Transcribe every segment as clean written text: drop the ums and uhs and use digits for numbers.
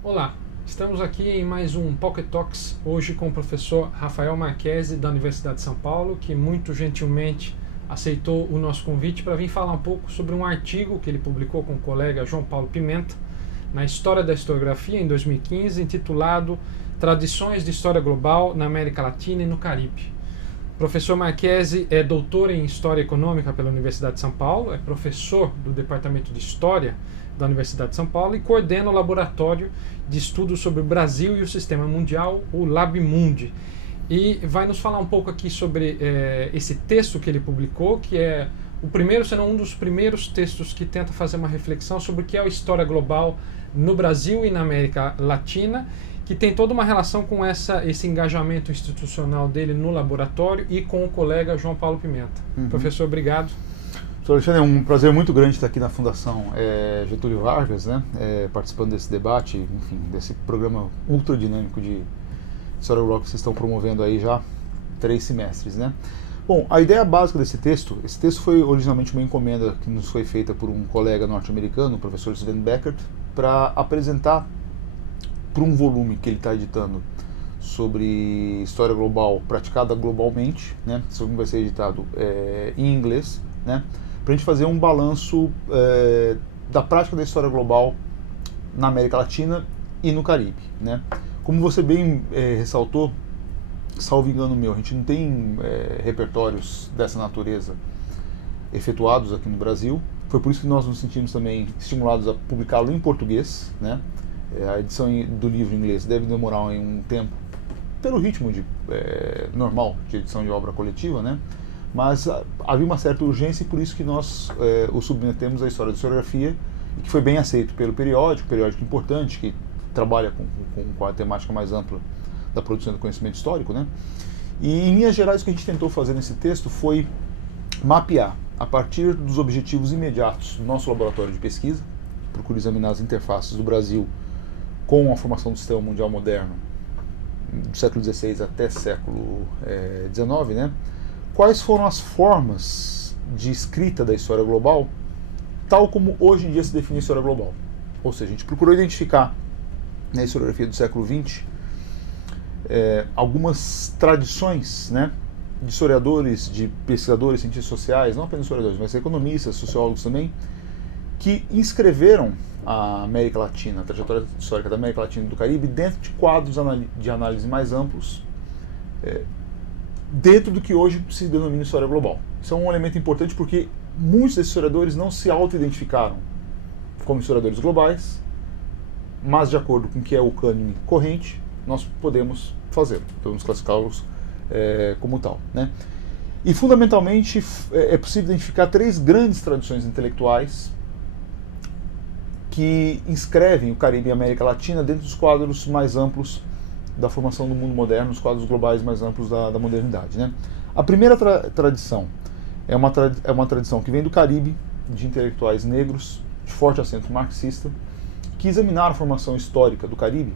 Olá, estamos aqui em mais um Pocket Talks, hoje com o professor Rafael Marchese, da Universidade de São Paulo, que muito gentilmente aceitou o nosso convite para vir falar um pouco sobre um artigo que ele publicou com o colega João Paulo Pimenta, na História da Historiografia, em 2015, intitulado Tradições de História Global na América Latina e no Caribe. O professor Marchese é doutor em História Econômica pela Universidade de São Paulo, é professor do Departamento de História da Universidade de São Paulo e coordena o Laboratório de Estudos sobre o Brasil e o Sistema Mundial, o LabMundi. E vai nos falar um pouco aqui sobre esse texto que ele publicou, que é o primeiro, se não um dos primeiros textos que tenta fazer uma reflexão sobre o que é a história global no Brasil e na América Latina, que tem toda uma relação com esse engajamento institucional dele no laboratório e com o colega João Paulo Pimenta. Professor, obrigado. Professor Alexandre, é um prazer muito grande estar aqui na Fundação Getúlio Vargas, né, participando desse debate, enfim, desse programa ultra dinâmico de História Global que vocês estão promovendo aí já 3 semestres, né? Bom, a ideia básica desse texto, esse texto foi originalmente uma encomenda que nos foi feita por um colega norte-americano, o professor Sven Beckert, para apresentar para um volume que ele está editando sobre história global praticada globalmente, né? Esse volume vai ser editado em inglês, né? Para a gente fazer um balanço da prática da história global na América Latina e no Caribe, né? Como você bem ressaltou, salvo engano meu, a gente não tem repertórios dessa natureza efetuados aqui no Brasil. Foi por isso que nós nos sentimos também estimulados a publicá-lo em português, né? A edição do livro em inglês deve demorar um tempo, pelo ritmo normal de edição de obra coletiva, né? Mas havia uma certa urgência e por isso que nós o submetemos à História da Historiografia, e que foi bem aceito pelo periódico importante, que trabalha com a temática mais ampla da produção do conhecimento histórico, né? E em linhas gerais o que a gente tentou fazer nesse texto foi mapear, a partir dos objetivos imediatos do nosso laboratório de pesquisa, procura examinar as interfaces do Brasil com a formação do sistema mundial moderno, do século XVI até século XIX, né? Quais foram as formas de escrita da história global, tal como hoje em dia se define a história global. Ou seja, a gente procurou identificar na historiografia do século XX algumas tradições, né, de historiadores, de pesquisadores, cientistas sociais, não apenas historiadores, mas economistas, sociólogos também, que inscreveram a América Latina, a trajetória histórica da América Latina e do Caribe, dentro de quadros de análise mais amplos, dentro do que hoje se denomina história global. Isso é um elemento importante porque muitos desses historiadores não se auto-identificaram como historiadores globais, mas de acordo com o que é o cânone corrente, nós podemos fazê-lo, podemos classificá-los como tal, né? E fundamentalmente é possível identificar 3 grandes tradições intelectuais que inscrevem o Caribe e a América Latina dentro dos quadros mais amplos da formação do mundo moderno, os quadros globais mais amplos da modernidade, né? A primeira tradição é uma tradição que vem do Caribe, de intelectuais negros, de forte acento marxista, que examinaram a formação histórica do Caribe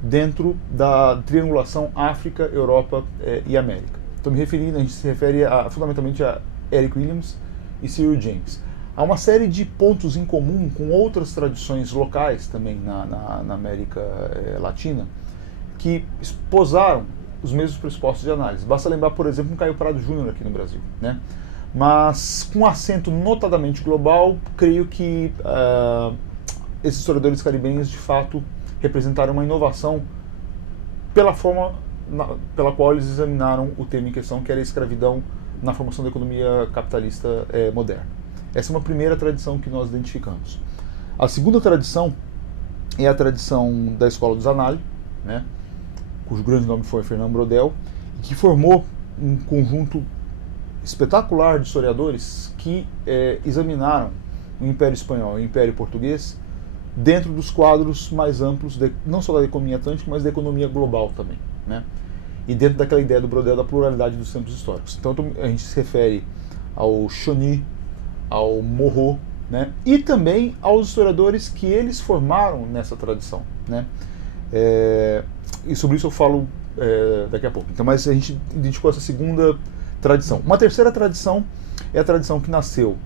dentro da triangulação África, Europa e América. Estou me referindo, a gente se refere fundamentalmente a Eric Williams e Cyril James. Há uma série de pontos em comum com outras tradições locais também na América Latina, que esposaram os mesmos pressupostos de análise. Basta lembrar, por exemplo, um Caio Prado Júnior aqui no Brasil, né? Mas com acento notadamente global, creio que esses historiadores caribenhos de fato representaram uma inovação pela forma pela qual eles examinaram o tema em questão, que era a escravidão na formação da economia capitalista moderna. Essa é uma primeira tradição que nós identificamos. A segunda tradição é a tradição da Escola dos Anali, né, cujo grande nome foi Fernando Brodel, que formou um conjunto espetacular de historiadores que examinaram o Império Espanhol e o Império Português dentro dos quadros mais amplos, não só da economia atlântica, mas da economia global também, né? E dentro daquela ideia do Brodel da pluralidade dos tempos históricos. Então a gente se refere ao Chauny, ao Moreau, né? E também aos historiadores que eles formaram nessa tradição, né? E sobre isso eu falo daqui a pouco. Então, mas a gente identificou essa segunda tradição. Uma terceira tradição é a tradição que nasceu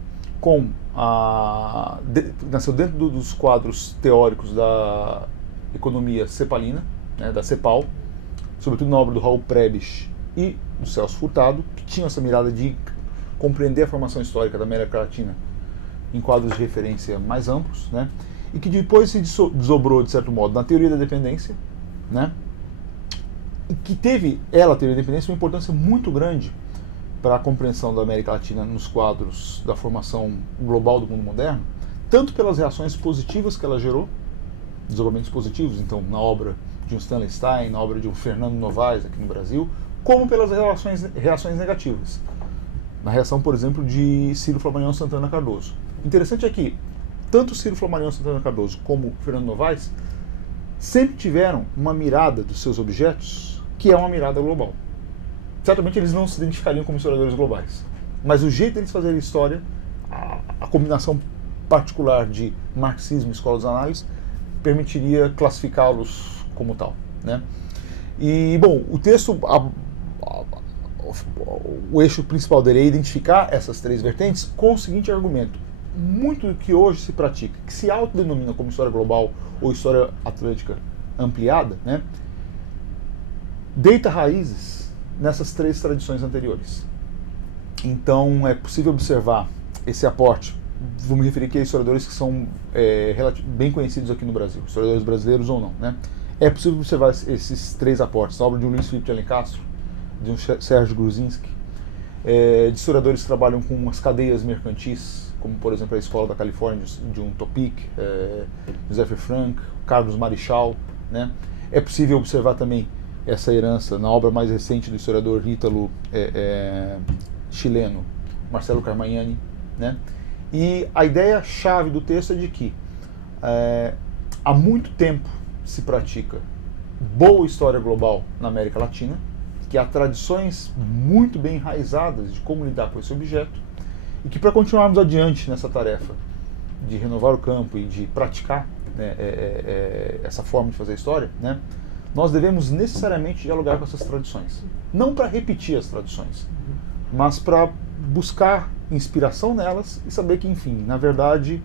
nasceu dentro dos quadros teóricos economia cepalina, né, da CEPAL, sobretudo na obra do Raul Prebisch e do Celso Furtado, que tinham essa mirada de compreender a formação histórica da América Latina em quadros de referência mais amplos, né, e que depois se desdobrou, de certo modo, na teoria da dependência, né, e que teve, a teoria da dependência, uma importância muito grande para a compreensão da América Latina nos quadros da formação global do mundo moderno, tanto pelas reações positivas que ela gerou, desdobramentos positivos, então, na obra de um Stanley Stein, na obra de um Fernando Novaes aqui no Brasil, como pelas reações negativas. Na reação, por exemplo, de Ciro Flammarion Santana Cardoso. Interessante é que tanto Ciro Flammarion Santana Cardoso como Fernando Novaes sempre tiveram uma mirada dos seus objetos que é uma mirada global. Certamente eles não se identificariam como historiadores globais, mas o jeito deles fazerem história, a combinação particular de marxismo e escola dos análises, permitiria classificá-los como tal, né? E, bom, o texto, o eixo principal dele é identificar essas três vertentes com o seguinte argumento: muito do que hoje se pratica, que se autodenomina como história global ou história atlântica ampliada, né, deita raízes nessas três tradições anteriores. Então é possível observar esse aporte. Vou me referir aqui a historiadores que são bem conhecidos aqui no Brasil, historiadores brasileiros ou não, né? É possível observar esses três aportes na obra de um Luiz Felipe de Alencastro, de um Sérgio Gruzinski, de historiadores que trabalham com as cadeias mercantis, como por exemplo a Escola da Califórnia de um Topik, José Frank, Carlos Marichal, né? É possível observar também essa herança na obra mais recente do historiador ítalo chileno Marcelo Carmagnani, né? E a ideia-chave do texto é de que há muito tempo se pratica boa história global na América Latina, que há tradições muito bem enraizadas de como lidar com esse objeto, e que para continuarmos adiante nessa tarefa de renovar o campo e de praticar, né, essa forma de fazer história, né, nós devemos necessariamente dialogar com essas tradições. Não para repetir as tradições, mas para buscar inspiração nelas e saber que, enfim, na verdade,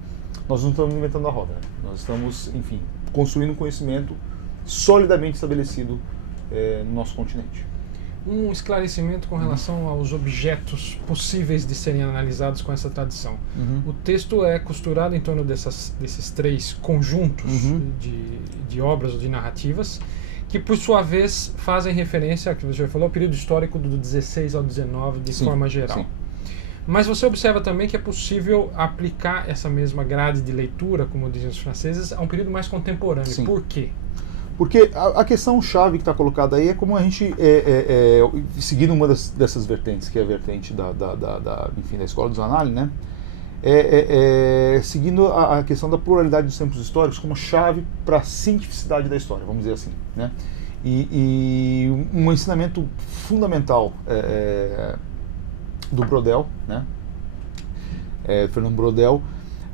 nós não estamos inventando a roda. Né? Nós estamos, enfim, construindo um conhecimento solidamente estabelecido no nosso continente. Um esclarecimento com relação aos objetos possíveis de serem analisados com essa tradição. O texto é costurado em torno desses três conjuntos de obras ou de narrativas, que por sua vez fazem referência, que você já falou, ao período histórico do 16 ao 19 de forma geral. Sim. Mas você observa também que é possível aplicar essa mesma grade de leitura, como dizem os franceses, a um período mais contemporâneo. Sim. Por quê? Porque a questão-chave que está colocada aí é como a gente, seguindo uma dessas vertentes, que é a vertente enfim, da escola dos análises, né? Seguindo a questão da pluralidade dos tempos históricos como chave para a cientificidade da história, vamos dizer assim, né? E um ensinamento fundamental do Brodel, né? Fernando Brodel,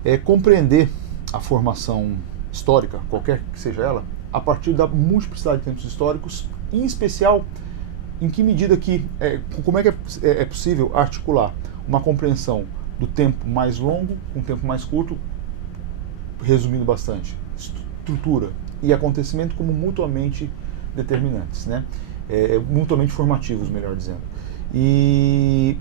é compreender a formação histórica, qualquer que seja ela, a partir da multiplicidade de tempos históricos, em especial em que medida que, como é que é possível articular uma compreensão do tempo mais longo com um tempo mais curto, resumindo bastante, estrutura e acontecimento como mutuamente determinantes, né? Mutuamente formativos, melhor dizendo. E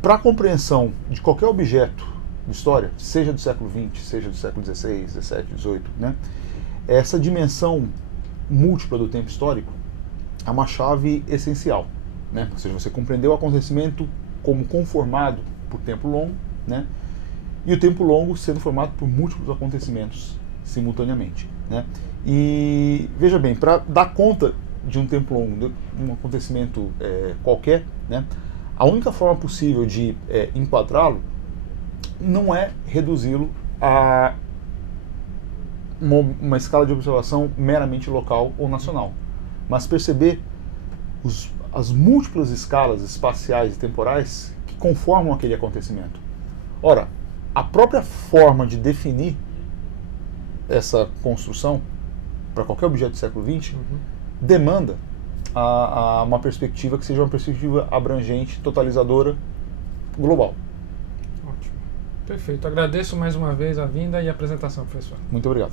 para a compreensão de qualquer objeto de história, seja do século XX, seja do século XVI, XVII, XVIII, né? Essa dimensão múltipla do tempo histórico é uma chave essencial, né? Ou seja, você compreendeu o acontecimento como conformado por tempo longo, né? E o tempo longo sendo formado por múltiplos acontecimentos simultaneamente, né? E veja bem, para dar conta de um tempo longo, de um acontecimento qualquer, né? A única forma possível de enquadrá-lo não é reduzi-lo a uma escala de observação meramente local ou nacional, mas perceber as múltiplas escalas espaciais e temporais que conformam aquele acontecimento. Ora, a própria forma de definir essa construção para qualquer objeto do século XX demanda uma perspectiva que seja uma perspectiva abrangente, totalizadora, global. Ótimo. Perfeito. Agradeço mais uma vez a vinda e a apresentação, professor. Muito obrigado.